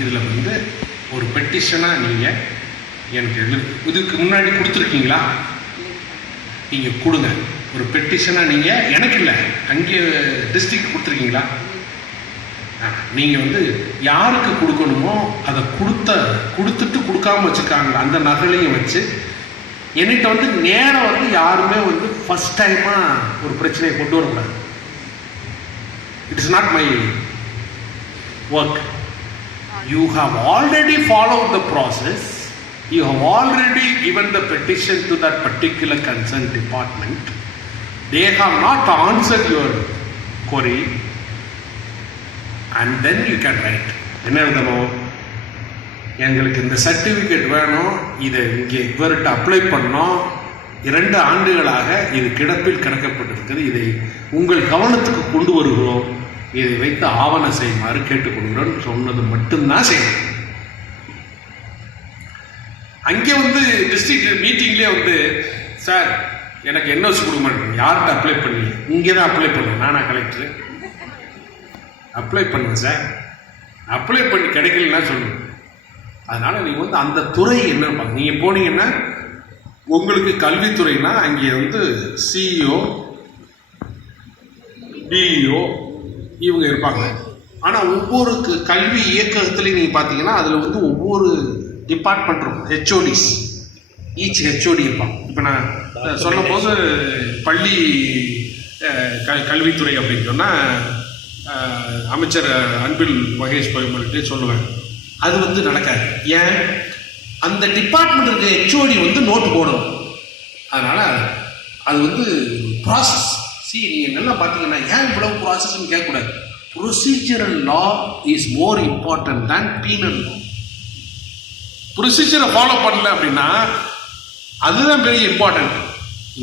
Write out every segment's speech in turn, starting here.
இதில் வந்து ஒரு பெட்டிஷனாக நீங்கள் எனக்கு இதுக்கு முன்னாடி கொடுத்துருக்கீங்களா? நீங்கள் கொடுங்க. ஒரு பெட்டிஷனாக நீங்கள், எனக்கு இல்லை, அங்கே டிஸ்ட்ரிக்ட் கொடுத்துருக்கீங்களா? நீங்கள் வந்து யாருக்கு கொடுக்கணுமோ அதை கொடுத்துட்டு கொடுக்காம வச்சுருக்காங்க அந்த நகலையும் வச்சு என்கிட்ட வந்து நேரம் வந்து யாருமே வந்து ஃபர்ஸ்ட் டைமாக ஒரு பிரச்சனையை கொண்டு வரக்கூடாது. It is not my work. You have already followed the process. You have already given the petition to that particular concerned department. They have not answered your query, and then you can write. என்ன எழுதணும்? எங்களுக்கு இந்த certificate வேணும், இதை இங்கே இவர்கிட்ட apply பண்ணோம், 2 ஆண்டுகளாக இது கிடப்பில் கிடக்கப்பட்டிருக்கிறது, இதை உங்கள் கவனத்துக்கு கொண்டு வருகிறோம், இதை வைத்து ஆவணம் செய்யுமாறு கேட்டுக்கொள்கிறோம் சொன்னது மட்டும்தான் செய்யணும். அங்கே வந்து டிஸ்ட்ரிக்ட் மீட்டிங்லேயே வந்து, சார் எனக்கு என்ஓசி கொடுக்க மாட்டேங்க, யார்கிட்ட அப்ளை பண்ணி? இங்கே தான் அப்ளை பண்ணுவேன், நானா கலெக்டரு? அப்ளை பண்ணுவேன் சார், அப்ளை பண்ணி கிடைக்கலன்னா சொல்லுங்கள். அதனால் நீங்கள் வந்து அந்த துறை என்னன்னு நீங்கள் போனீங்கன்னா உங்களுக்கு கல்வித்துறைனா அங்கே வந்து சிஇஓ டிஇஓ இவங்க இருப்பாங்க. ஆனால் ஒவ்வொரு கல்வி இயக்ககத்துலேயும் நீங்கள் பார்த்தீங்கன்னா அதில் வந்து ஒவ்வொரு டிபார்ட்மெண்ட் இருக்கும், ஹெச்ஓடிஸ், ஈச் ஹெச்ஓடி இருப்பாங்க. இப்போ நான் சொல்லும் போது பள்ளி கல்வித்துறை அப்படின்னு சொன்னால் அமைச்சர் அன்பில் மகேஷ் பொய்மல்கிட்டே சொல்லுவேன். அது வந்து நடக்காது. ஏன்? அந்த டிபார்ட்மெண்ட் இருக்க ஹெச்ஓடி வந்து நோட்டு போடணும். அதனால் அது வந்து ப்ராசஸ். நீங்கள் நல்லா பார்த்தீங்கன்னா ஏன் இவ்வளவு ப்ராசஸ்ன்னு கேட்கக்கூடாது. Procedural law is more important than penal law. ப்ரொசீஜரை ஃபாலோ பண்ணல அப்படின்னா அதுதான் பெரிய இம்பார்ட்டன்ட்.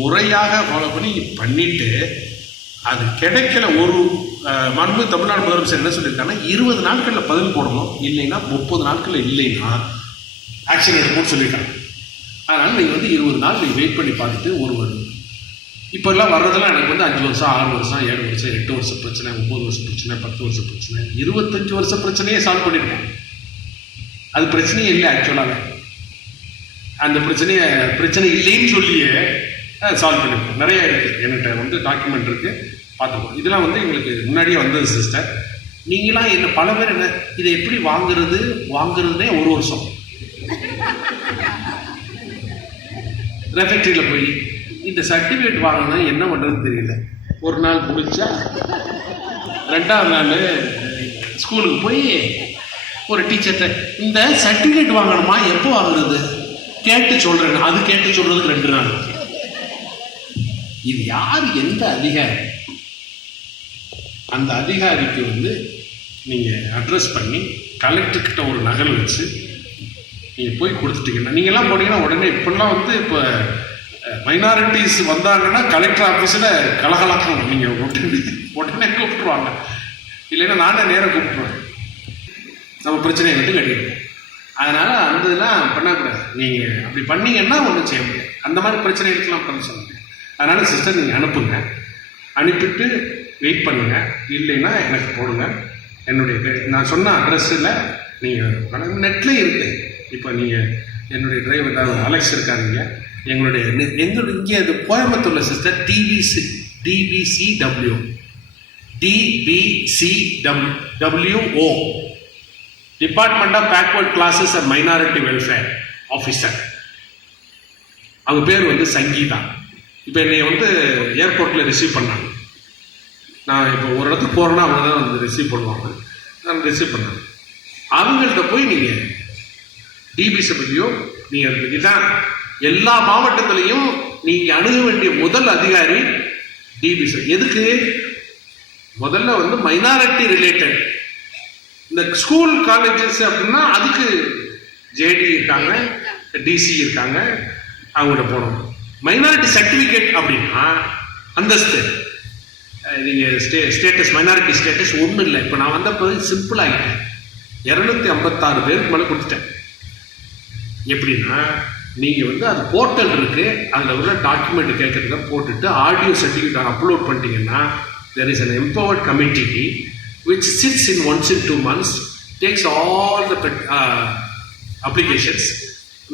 முறையாக ஃபாலோ பண்ணிட்டு அது கிடைக்கல. ஒரு மண்பு தமிழ்நாடு முதலமைச்சர் என்ன சொல்லியிருக்காங்கன்னா 20 நாட்களில் பதில் போடணும், இல்லைன்னா 30 நாட்களில் இல்லைன்னா ஆக்ஷன் எடுக்கணும்னு சொல்லியிருக்காங்க. அதனால் நீங்கள் வந்து 20 நாள் நீங்கள் வெயிட் பண்ணி பார்த்துட்டு ஒரு வருடம். இப்போல்லாம் வர்றதெல்லாம் எனக்கு வந்து 5 வருஷம் 6 வருஷம் 7 வருஷம் 8 வருஷம் பிரச்சனை, 9 வருஷம் பிரச்சனை, 10 வருஷம் பிரச்சனை, 25 வருஷம் பிரச்சனையே சால்வ் பண்ணியிருக்கேன். அது பிரச்சனையே இல்லை. ஆக்சுவலாக அந்த பிரச்சனை இல்லைன்னு சொல்லியே சால்வ் பண்ணியிருக்கோம். நிறையா இருக்குது, என்கிட்ட வந்து டாக்குமெண்ட் இருக்குது, பார்த்துக்கோம். இதெல்லாம் வந்து எங்களுக்கு முன்னாடியே வந்தது சிஸ்டர். நீங்களாம் என்ன பல பேர் என்ன இதை எப்படி வாங்குறதுனே 1 வருஷம் ரெஃபெக்டரியில் போய் இந்த சர்டிஃபிகேட் வாங்கினா என்ன பண்ணுறதுன்னு தெரியல. ஒரு நாள் முடிச்சா 2ஆவது நாள் ஸ்கூலுக்கு போய் ஒரு டீச்சர்கிட்ட இந்த சர்டிஃபிகேட் வாங்கணுமா, எப்போ வாங்குறது கேட்டு சொல்கிறேன். அது கேட்டு சொல்கிறதுக்கு 2 நாள். இது யார்? எந்த அதிகாரி? அந்த அதிகாரிக்கு வந்து நீங்கள் அட்ரஸ் பண்ணி கலெக்டர்கிட்ட ஒரு நகல் வச்சு நீங்கள் போய் கொடுத்துட்டீங்கன்னா, நீங்கள்லாம் போனீங்கன்னா உடனே இப்போல்லாம் வந்து இப்போ மைனாரிட்டிஸ் வந்தாங்கன்னா கலெக்டர் ஆஃபீஸில் கலகலாக்கம் நீங்கள் உடனே கூப்பிட்டுருவாங்க. இல்லைன்னா நானே நேராக கூப்பிட்டுருவேன், நம்ம பிரச்சனையை விட்டு கட்டிடுவோம். அதனால் அந்த இதெல்லாம் பண்ணக்கூடாது. நீங்கள் அப்படி பண்ணீங்கன்னா ஒன்றும் செய்ய முடியாது. அந்த மாதிரி பிரச்சனைகளுக்கெல்லாம் பண்ண சொல்லுங்கள். அதனால் சிஸ்டர் நீங்கள் அனுப்புங்க, அனுப்பிட்டு வெயிட் பண்ணுங்கள். இல்லைன்னா எனக்கு போடுங்க. என்னுடைய நான் சொன்ன அட்ரஸில் நீங்கள் நெட்லேயும் இருக்குது. இப்போ நீங்கள் என்னுடைய டிரைவர் அலெக்ஸ் இருக்காருங்க, எங்களுடைய இங்கே அது கோயம்புத்தூரில் sister DBCWO department of backward classes and minority welfare officer. அவங்க பேர் வந்து சங்கீதா. இப்போ என்னை வந்து ஏர்போர்ட்டில் ரிசீவ் பண்ணாங்க. நான் இப்போ ஒரு இடத்துக்கு போகிறேன்னா அவங்க தான் வந்து ரிசீவ் பண்ணுவாங்க. நான் ரிசீவ் பண்ணேன். அவங்கள்ட்ட போய் நீங்கள் டிபிசிடபிள்யூ நீங்கள் இதுதான் எல்லா மாவட்டத்திலையும் நீங்கள் அணுக வேண்டிய முதல் அதிகாரி டிபிசி. எதுக்கு? முதல்ல வந்து மைனாரிட்டி ரிலேட்டட் இந்த ஸ்கூல் காலேஜஸ் அப்படின்னா அதுக்கு ஜேடி இருக்காங்க, டிசி இருக்காங்க, அவங்கள்ட்ட போகணும். மைனாரிட்டி சர்டிஃபிகேட் அப்படின்னா அந்தஸ்து நீங்கள் ஸ்டேட்டஸ் மைனாரிட்டி ஸ்டேட்டஸ் ஒன்றும் இல்லை. இப்போ நான் வந்த பிறகு சிம்பிள் ஆகிட்டேன். 256 பேருக்கு மேலே கொடுத்துட்டேன். எப்படின்னா நீங்கள் வந்து அது போர்ட்டல் இருக்குது, அதில் உள்ள டாக்குமெண்ட் கேட்குறத போட்டுட்டு ஆடியோ சர்டிஃபிகேட் அப்லோட் பண்ணிட்டீங்கன்னா there is an empowered committee which sits in once in 2 months takes all the applications.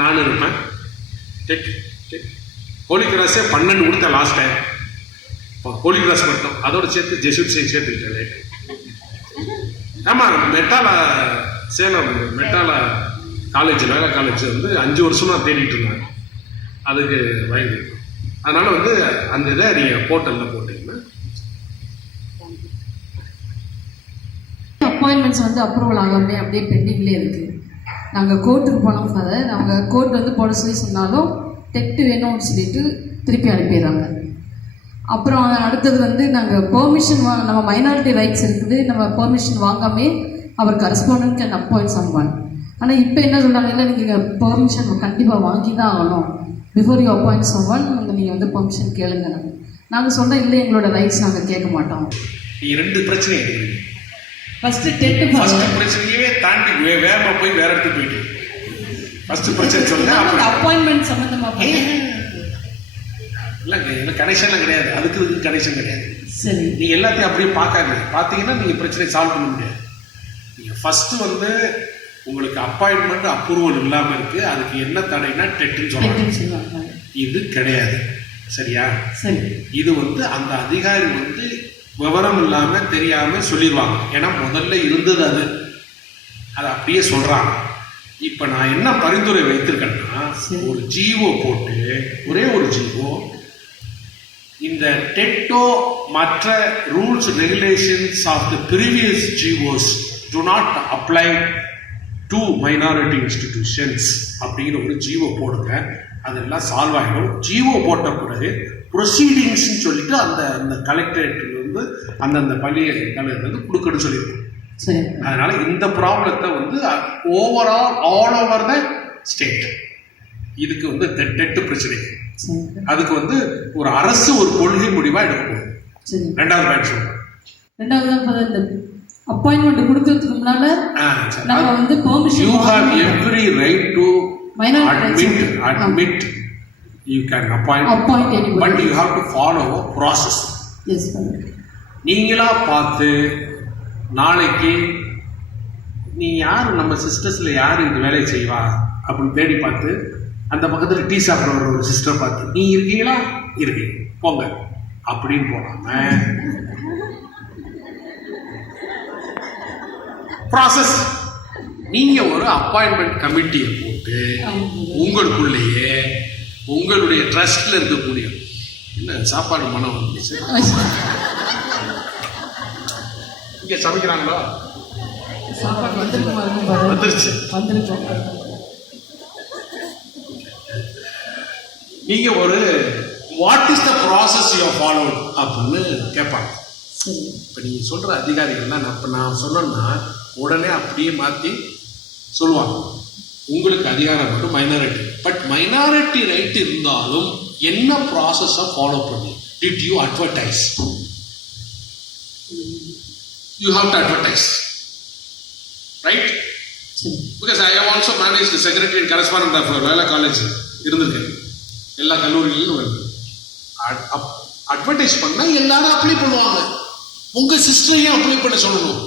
நானும் இருப்பேன். டேக் ஹோலி கிராஸே 12 கொடுத்தேன் லாஸ்ட் டைம். ஹோலி கிராஸ் மட்டும் அதோட சேர்த்து ஜெசூட் சேர்த்துக்கிட்டேன். ஆமாம், சேலம் மெட்டாலா காலேஜ், வேலை காலேஜ் வந்து 5 வருஷமாக தேடிட்டு இருந்தாங்க. அதுக்கு வயது. அதனால் வந்து அந்த இதை நீங்கள் போர்ட்டலில் போட்டிங்கன்னா அப்பாயின்மெண்ட்ஸ் வந்து அப்ரூவல் ஆகாமே அப்படியே பெண்டிங்லேயே இருக்குது. நாங்கள் கோர்ட்டுக்கு போனோம் ஃபாதர். அவங்க கோர்ட் வந்து போட சொல்லி சொன்னாலும் டெக்ட் வேணும்னு சொல்லிட்டு திருப்பி அனுப்பிடுறாங்க. அப்புறம் அடுத்தது வந்து நாங்கள் பெர்மிஷன் நம்ம மைனாரிட்டி ரைட்ஸ் இருக்குது, நம்ம பெர்மிஷன் வாங்காமே அவர் கரஸ்பாண்டன்ட் கேன் அப்பாயிண்ட் சம்வான். ஆனால் இப்போ என்ன சொல்கிறாங்க, இல்லை நீங்கள் பெர்மிஷன் கண்டிப்பாக வாங்கி தான் ஆகணும், பிஃபோர் யூ அப்பாயிண்ட் சம்வான் நீங்கள் வந்து பெர்மிஷன் கேளுங்க. நாங்கள் சொன்னால் இல்லை, எங்களோட ரைட்ஸ் நாங்கள் கேட்க மாட்டோம். 2 பிரச்சனை இருக்குது. ஃபர்ஸ்ட் டெட் பிரச்சனையே தாண்டி வேகமா போய் வேற இடத்துக்கு போயிட்டு ஃபர்ஸ்ட் பிரச்சனை சொல்லுங்க. அப்பாயின்மெண்ட் சம்பந்தமா இல்ல கனெக்ஷன்லாம் கிடையாது, அதுக்கு கனெக்ஷன் கிடையாது. சரி, நீங்க எல்லாத்தையும் அப்படியே பார்த்தீங்கன்னா நீங்க பிரச்சனை சால்வ் பண்ண முடியாது. நீங்க ஃபர்ஸ்ட் வந்து உங்களுக்கு அப்பாயின்மெண்ட் அப்ரூவல் இல்லாம இருக்கு, அதுக்கு என்ன தடைனா டெட்னு சொல்றாங்க. இது கிடையாது. சரியா? சரி. இது வந்து அந்த அதிகாரி வந்து விவரம் இல்லாம தெரியாம சொல்லிடுவாங்க. ஏன்னா முதல்ல இருந்தது அது அப்படியே சொல்றாங்க. இப்ப நான் என்ன பரிந்துரை வைத்திருக்கேன்னா, ஒரு ஜிஓ போட்டு, ஒரே ஒரு ஜிஓ இந்த டெட்டோ மற்ற rules regulations of the previous GOs do not apply to minority institutions அப்படிங்கிற ஒரு ஜிஓ போடுங்க. அதெல்லாம் சால்வ் ஆகிடும். ஜிஓ போட்ட பிறகு ப்ரொசீடிங்ஸ்ன்னு சொல்லிட்டு அந்த கலெக்டரேட் வந்து அந்தந்த பள்ளியை வந்து கொடுக்கணும்னு சொல்லியிருக்கோம். அதனால இந்த ப்ராப்ளத்தை வந்து overall all over the state இதுக்கு வந்து டெட் பிரச்சனை, அதுக்கு வந்து ஒரு அரசு ஒரு கொள்கை முடிவா எடுக்க போகுது. ரெண்டாவது பாயிண்ட் சொல்றேன். ரெண்டாவது அப்பாயின்மெண்ட் கொடுக்கிறதுக்கு முன்னால நம்ம வந்து permission, you have every right to admit you can appoint anybody, but you have to follow a process. Yes sir. நீங்களா பார்த்து நாளைக்கு நீ யார், நம்ம சிஸ்டர்ஸ்ல யார் இந்த வேலையை செய்வா அப்படின்னு தேடி பார்த்து அந்த பக்கத்தில் டீ சாப்பிட்ற ஒரு சிஸ்டர் பார்த்து நீ இருக்கீங்களா, இருக்கீங்க போங்க அப்படின்னு போனாம ப்ராசஸ். நீங்க ஒரு அப்பாயின்மெண்ட் கமிட்டியை போட்டு உங்களுக்குள்ளேயே உங்களுடைய ட்ரஸ்ட்ல இருக்கக்கூடிய என்ன சாப்பாடு மனம் வந்துச்சு, இங்க சமைக்கிறாங்களா, வந்துருச்சு, நீங்க ஒரு what is the process you follow அப்படின்னு கேட்பாங்க. இப்போ நீங்க சொல்ற அதிகாரிகள்லாம் நான் சொன்னேன்னா உடனே அப்படியே மாற்றி சொல்லுவாங்க, உங்களுக்கு அதிகாரம் மட்டும் மைனாரிட்டி, பட் மைனாரிட்டி ரைட் இருந்தாலும் என்ன ப்ராசஸை ஃபாலோ பண்ணி did you advertise? You have to advertise, right? Because I have also managed the secretary and correspondent of Loyola College. இருந்திருக்கேன் எல்லா கல்லூரிகளிலும் வருது. அட்வர்டைஸ் பண்ணா எல்லாரும் அப்ளை பண்ணுவாங்க. உங்க சிஸ்டரையும் அப்ளை பண்ண சொல்லணும்.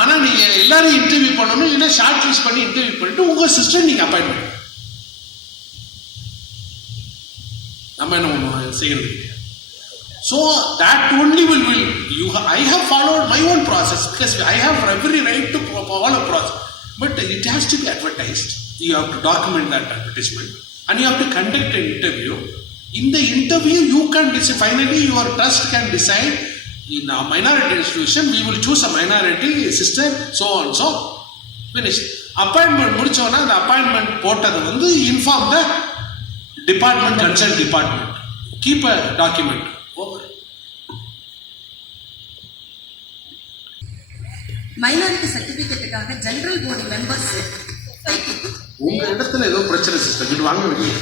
ஆனா நீங்க எல்லாரும் இன்டர்வியூ பண்ணணும், இல்ல ஷார்ட் லிஸ்ட் பண்ணி இன்டர்வியூ பண்ணிட்டு உங்க சிஸ்டர் நீங்க அப்பாயின்ட் பண்ணணும். நம்ம என்ன பண்ணுவோம் செய்யறது? So that only will I have followed my own process because I have every right to follow process, but it has to be advertised. You have to document that advertisement and you have to conduct an interview. In the interview you can decide, finally your trust can decide, in a minority institution we will choose a minority sister, so on so finish. Appointment முடிச்சோன்னா அந்த appointment போட்டது வந்து inform the department, concerned department, keep a document. Minority சர்டிபிகேட்டுக்காக general board members உங்க இடத்துல ஏதோ பிரச்சனை sister, இது வாங்க வேண்டியது.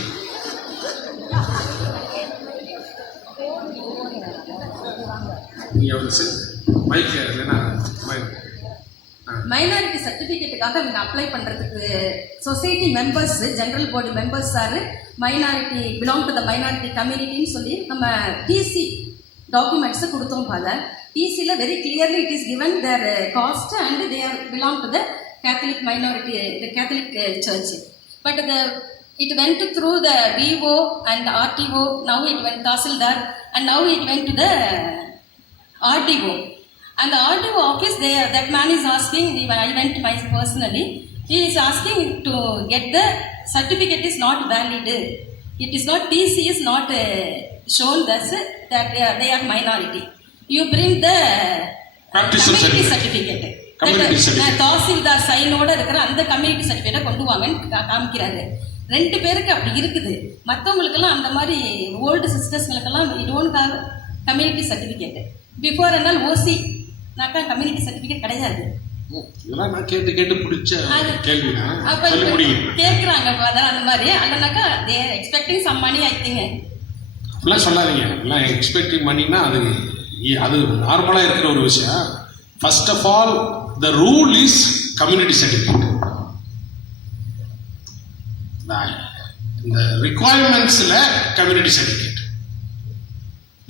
மைனாரிட்டி சர்டிபிகேட்டுக்காக இவங்க அப்ளை பண்றதுக்கு society members, general board members sir minority belong to the minority கம்யூனிட்டின்னு சொல்லி நம்ம டிசி டாக்குமெண்ட்ஸை கொடுத்தோம். பல TC very clearly it is given their caste and they are belong to the Catholic minority, the Catholic church. But it went through the VO and RTO, now it went Tahsildar, and now it went to the RTO. And the RTO office, that man is asking, I went personally, he is asking to get the certificate is not valid. It is not, TC is not shown thus that they are minority. You bring the community certificate. Tahsildar சைனோட இருக்கிற அந்த community சர்டிஃபிகேட்டை கொண்டு வாங்கன்னு காமிக்கிறாரு. 2 பேருக்கு அப்படி இருக்குது. மற்றவங்களுக்கெல்லாம் அந்த மாதிரி ஓல்டு சிஸ்டர்ஸ்களுக்கெல்லாம் we don't have community certificate. Before என்னால் ஓசி நாக்கா கம்யூனிட்டி சர்டிஃபிகேட் கிடையாது. இதெல்லாம் நான் கேட்டு பிடிச்ச கேள்வி. அப்போ கேட்குறாங்க அதான் அந்த மாதிரி அல்லனாக்கா they are expecting some money I think. அப்படிலாம் சொல்லாதீங்க. எல்லாம் எக்ஸ்பெக்டிங் மணின்னா அது நார்மலாக இருக்கிற ஒரு விஷயம். First of all the rule is community certificate. இந்த ரிக்வயர்மெண்ட்ஸில் community certificate.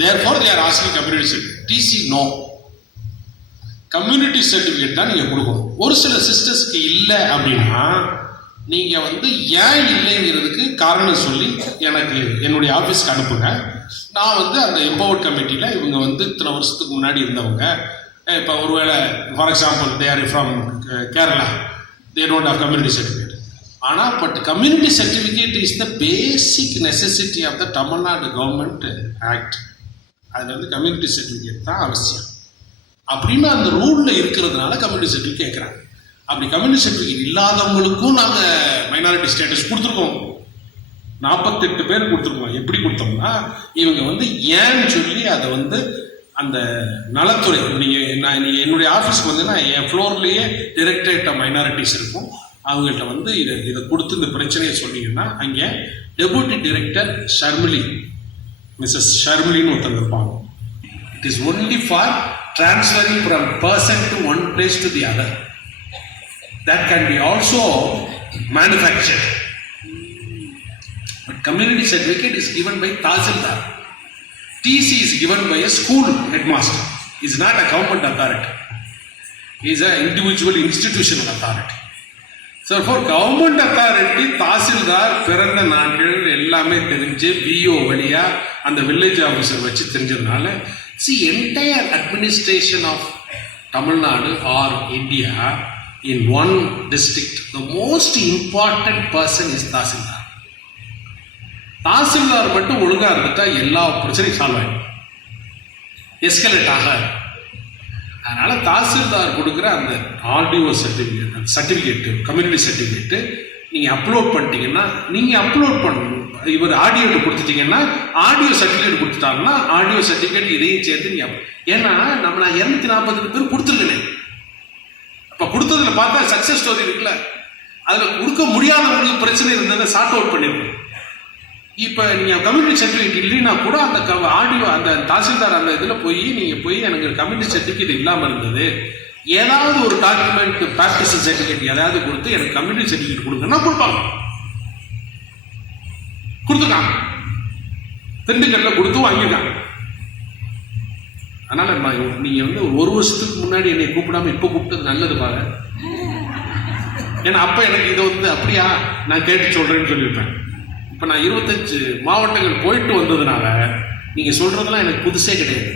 Therefore they are asking community certificate. TC no. Community certificate தான் நீங்கள் கொடுக்கணும். ஒரு சில சிஸ்டர்ஸ்க்கு இல்லை அப்படின்னா நீங்கள் ஏன் இல்லைங்கிறதுக்கு காரணம் சொல்லி எனக்கு என்னுடைய ஆஃபீஸ்க்கு அனுப்புங்க. நான் அந்த எம்பவர்ட் கமிட்டியில் இவங்க இத்தனை வருஷத்துக்கு முன்னாடி இருந்தவங்க, இப்போ ஒருவேளை for example they are from Kerala, they don't have community certificate. ஆனால் but community certificate is the basic necessity of the Tamil Nadu government act. அதில் கம்யூனிட்டி சர்டிஃபிகேட் தான் அவசியம் அப்படின்னு அந்த ரூலில் இருக்கிறதுனால கம்யூனிட்டி சர்டிஃபிகேட் கேட்குறாங்க. அப்படி கம்யூனிட்டி சர்டிஃபிகேட் இல்லாதவங்களுக்கும் நாங்கள் மைனாரிட்டி ஸ்டேட்டஸ் கொடுத்துருக்கோம். 48 பேர் கொடுத்துருக்கோம். எப்படி கொடுத்தோம்னா இவங்க ஏன்னு சொல்லி அதை அந்த நலத்துறை, நீங்கள் என்னுடைய ஆஃபீஸ்க்கு வந்தீங்கன்னா என் ஃப்ளோர்லேயே டைரக்டரேட் ஆஃப் மைனாரிட்டிஸ் இருக்கும். அவங்கள்ட்ட இதை கொடுத்து இந்த பிரச்சனையை சொன்னீங்கன்னா அங்கே டெபுட்டி டைரக்டர் ஷர்மிலி, மிஸ்ஸஸ் ஷர்மிலின்னு ஒருத்தங்க இருப்பாங்க. It is only for transferring from person to one place to the other. That can be also manufactured. But community certificate is given by Tahsildar. TC is given by a school headmaster. He is not a government authority. He is an individual institutional authority. So for government authority, Tahsildar பிறந்த நாட்கள் எல்லாமே தெரிஞ்சு VO வழியா அந்த village officer வச்சு தெரிஞ்சதுனால see entire administration of Tamil Nadu or India in one district, the most important person is Tahsildar. Tahsildar மட்டும் ஒழுங்கா இருந்துட்டா எல்லா பிரச்சனையும் சால்வ் ஆகும், எஸ்கலேட் ஆகாது. அதனால தாசில்தார் கொடுக்குற அந்த ஆர்டிஓ சர்டிஃபிகேட் கம்யூனிட்டி சர்டிஃபிகேட்டு நீங்கள் அப்லோட் பண்ணிட்டீங்கன்னா, நீங்கள் அப்லோட் பண்ணணும். இவர் ஆடியோ கொடுத்துட்டீங்கன்னா ஆடியோ சர்டிஃபிகேட் கொடுத்துட்டாங்கன்னா ஆடியோ சர்டிஃபிகேட் இதையும் சேர்த்து நீங்கள், ஏன்னா நான் 240 பேர் கொடுத்துருக்கேன். அப்போ கொடுத்ததுல பார்த்தா சக்ஸஸ் ஸ்டோரி இருக்குல்ல, அதில் கொடுக்க முடியாதவங்களுக்கு பிரச்சனை இருந்ததை சார்ட் அவுட் பண்ணிருக்கோம். இப்போ நீங்கள் கம்யூனிட்டி சர்டிஃபிகேட் இல்லைன்னா கூட அந்த ஆடியோ அந்த தாசில்தார் அந்த இதில் நீங்கள் எனக்கு கம்யூனிட்டி சர்டிஃபிகேட் இல்லாமல் இருந்தது, ஏதாவது ஒரு டாக்குமெண்ட் ப்ராக்டிஸ் சர்டிஃபிகேட் ஏதாவது கொடுத்து எனக்கு கம்யூனிட்டி சர்டிஃபிகேட் கொடுங்கன்னா கொடுப்பாங்க. கொடுத்துருக்காங்க, திண்டுக்கல்ல கொடுத்து வாங்கியிருக்காங்க. அதனால நீங்கள் ஒரு வருஷத்துக்கு முன்னாடி என்னை கூப்பிடாம இப்போ கூப்பிட்டது நல்லது பாரு. ஏன்னா அப்போ எனக்கு இதை அப்படியா நான் கேட்டு சொல்கிறேன்னு சொல்லியிருப்பேன். இப்போ நான் 25 மாவட்டங்கள் போயிட்டு வந்ததுனால நீங்கள் சொல்கிறதெல்லாம் எனக்கு புதுசே கிடையாது.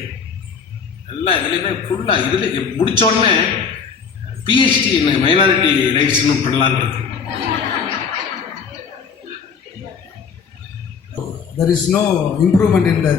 எல்லாம் இதுலேயுமே ஃபுல்லாக இதில் முடித்தோடனே பிஹெச்டி மைனாரிட்டி ரைட்ஸ்னு பண்ணலான்றது. There is no improvement in the